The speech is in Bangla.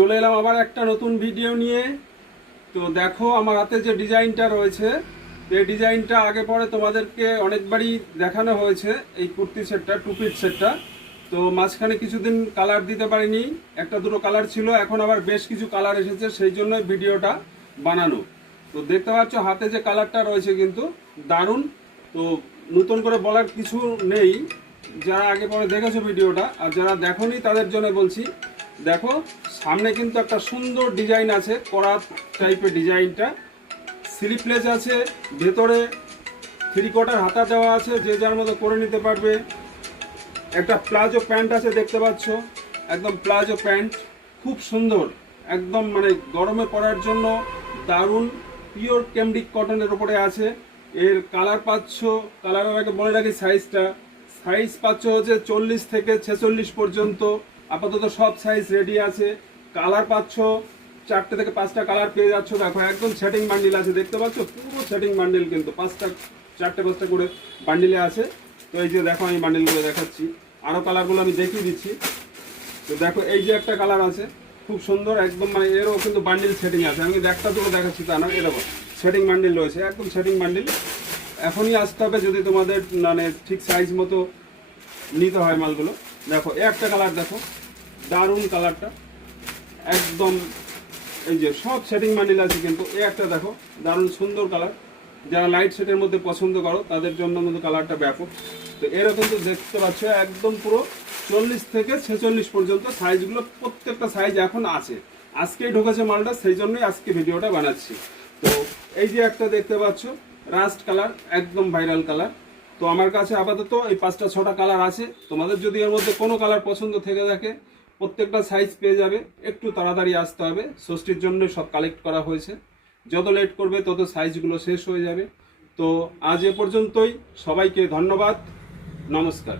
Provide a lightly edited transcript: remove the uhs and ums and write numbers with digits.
চলে এলাম আবার একটা নতুন ভিডিও নিয়ে। তো দেখো আমার হাতে যে ডিজাইনটা রয়েছে, এই ডিজাইনটা আগে পরে তোমাদেরকে অনেকবারই দেখানো হয়েছে। এই কুর্তি সেটটা, টু পিস সেটটা। তো মাঝখানে কিছুদিন কালার দিতে পারিনি, একটা দুটো কালার ছিল, এখন আবার বেশ কিছু কালার এসেছে, সেই জন্যই ভিডিওটা বানানো। তো দেখতে পাচ্ছ হাতে যে কালারটা রয়েছে কিন্তু দারুণ। তো নতুন করে বলার কিছু নেই, যারা আগে পরে দেখেছো ভিডিওটা আর যারা দেখোনি তাদের জন্য বলছি। দেখো সামনে কিন্তু একটা সুন্দর ডিজাইন আছে, করা টাইপের ডিজাইনটা, স্লিপলেস আছে, ভেতরে 3/4 হাতা দেওয়া আছে, যে যার মতো করে নিতে পারবে। একটা প্লাজো প্যান্ট আছে দেখতে পাচ্ছ, একদম প্লাজো প্যান্ট, খুব সুন্দর, একদম মানে গরমে পরার জন্য দারুণ। পিওর ক্যামডিক কটনের উপরে আছে। এর কালার পাচ্ছ, কালারের আগে বলে রাখি সাইজ পাচ্ছ হচ্ছে 40 থেকে 46 পর্যন্ত। আপাতত সব সাইজ রেডি আছে। কালার পাচ্ছ 4টে থেকে 5টা কালার পেয়ে যাচ্ছ। দেখো একদম সেটিং বান্ডিল আছে, দেখতে পাচ্ছ পুরো সেটিং বান্ডিল, কিন্তু 4টে 5টা করে বান্ডিলে আছে। তো এই যে দেখো আমি বান্ডিলগুলো দেখাচ্ছি, আরও কালারগুলো আমি দেখিয়ে দিচ্ছি। তো দেখো এই যে একটা কালার আছে খুব সুন্দর, একদম মানে এরও কিন্তু বান্ডিল সেটিং আছে। আমি একটা দুটো দেখাচ্ছি তা না, এরকম সেটিং বান্ডিল রয়েছে, একদম সেটিং বান্ডিল। এখনই আসতে হবে যদি তোমাদের মানে ঠিক সাইজ মতো নিতে হয় মালগুলো। দেখো একটা কালার, দেখো দারুণ কালারটা, একদম এই যে সব সেটিং বান্ডিল আছে কিন্তু একটা দেখো দারুণ সুন্দর কালার। যারা লাইট সেটের মধ্যে পছন্দ করো তাদের জন্য কিন্তু কালারটা ব্যাপক। তো এরকম কিন্তু দেখতে পাচ্ছ একদম পুরো 40 থেকে 46 পর্যন্ত সাইজগুলো, প্রত্যেকটা সাইজ এখন আছে। আজকেই ঢোকেছে মালটা, সেই জন্যই আজকে ভিডিওটা বানাচ্ছি। তো এই যে একটা দেখতে পাচ্ছ রাস্ট কালার, একদম ভাইরাল কালার। তো আমার কাছে আপাতত এই 5টা 6টা কালার আছে। তোমাদের যদি এর মধ্যে কোনো কালার পছন্দ থেকে থাকে প্রত্যেকটা সাইজ পেয়ে যাবে। একটু তাড়াতাড়ি আসতে হবে, ষষ্ঠীর জন্য সব কালেক্ট করা হয়েছে। যত লেট করবে তত সাইজগুলো শেষ হয়ে যাবে। তো আজ এ পর্যন্তই, সবাইকে ধন্যবাদ, নমস্কার।